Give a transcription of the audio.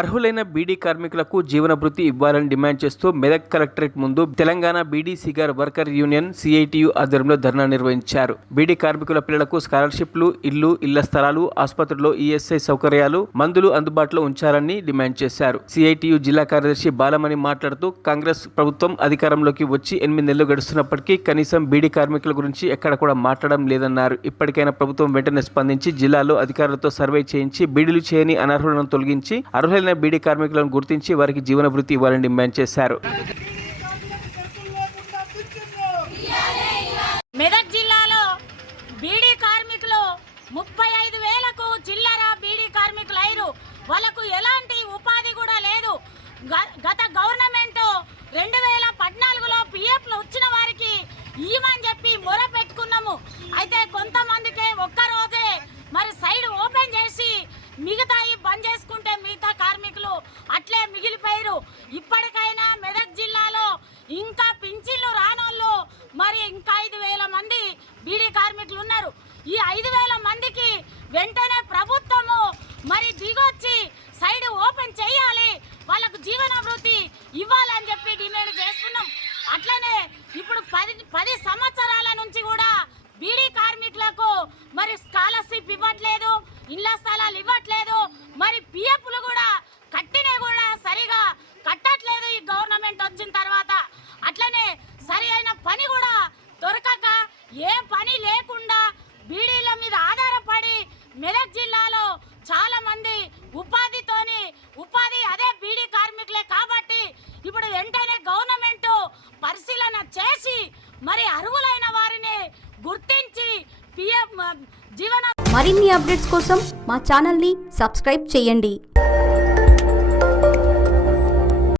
అర్హులైన బీడీ కార్మికులకు జీవన భృతి ఇవ్వాలని డిమాండ్ చేస్తూ మెదక్ కలెక్టరేట్ ముందు Telangana beedi cigar worker union CITU ఆధ్వర్యంలో ధర్నా నిర్వహించారు. బీడీ కార్మికుల పిల్లలకు స్కాలర్షిప్లు, ఇళ్ల స్థలాలు, ఆసుపత్రుల్లో ఈఎస్ఐ సౌకర్యాలు, మందులు అందుబాటులో ఉంచాలని డిమాండ్ చేశారు. సిఐటియు జిల్లా కార్యదర్శి బాలమణి మాట్లాడుతూ కాంగ్రెస్ ప్రభుత్వం అధికారంలోకి వచ్చి 8 నెలలు గడుస్తున్నప్పటికీ కనీసం బీడీ కార్మికుల గురించి ఎక్కడ కూడా మాట్లాడడం లేదన్నారు. ఇప్పటికైనా ప్రభుత్వం వెంటనే స్పందించి జిల్లాలో అధికారులతో సర్వే చేయించి బీడీలు చేయని అనర్హులను తొలగించి అర్హులైన బీడీ కార్మికులను గుర్తించి వారికి జీవన భృతి ఇవ్వాలని డిమాండ్ చేశారు. మెదక్ జిల్లాలో బీడీ కార్మికులు 35,000కు చిల్లర బీడీ కార్మికులు అయ్యారు. వాళ్ళకు ఎలాంటి ఉపాధి కూడా లేదు. గత గవర్నమెంట్ 2014లో పిఎఫ్లు వచ్చిన వారికి ఇవ్వమని చెప్పి మొర పెట్టుకున్నాము. అయితే కొంతమందికి ఒక్కరోజే మరి సైడ్ ఓపెన్ చేసి మిగతాయి బంద్ చేసుకుంటే మిగతా కార్మికులు అట్లే మిగిలిపోయారు. ఇప్పటికైనా మెదక్ జిల్లాలో ఇంకా పింఛన్లు రానోళ్ళు మరి ఇంకా 5,000 మంది బీడీ కార్మికులు ఉన్నారు. ఈ 5,000 మందికి వెంటనే ప్రభుత్వము మరి దిగొచ్చి సైడ్ ఓపెన్ చేయాలి, వాళ్ళకు జీవన భృతి ఇవ్వాలని చెప్పి డిమాండ్ చేస్తున్నాం. అట్లనే ఇప్పుడు 10 సంవత్సరాల నుంచి కూడా బీడీ కార్మికులకు మరి స్కాలర్షిప్ ఇవ్వట్లేదు, ఇళ్ల స్థలాలు ఇవ్వట్లేదు, మరి పిఎఫ్లు కూడా కట్టినే కూడా సరిగా కట్టట్లేదు ఈ గవర్నమెంట్ వచ్చిన తర్వాత. అట్లనే సరి అయిన పని కూడా దొరకక ఏ పని లేకుండా బీడీల మీద ఆధారపడి మెదక్ జిల్లాలో చాలా మంది ఉపాధి అదే బీడీ కార్మికులే. కాబట్టి ఇప్పుడు వెంటనే గవర్నమెంట్ పరిశీలన చేసి మరి అర్హులైన వారిని గుర్తించి పిఎఫ్ జీవన మరిన్ని అప్డేట్స్ కోసం మా ఛానల్ని సబ్స్క్రైబ్ చేయండి.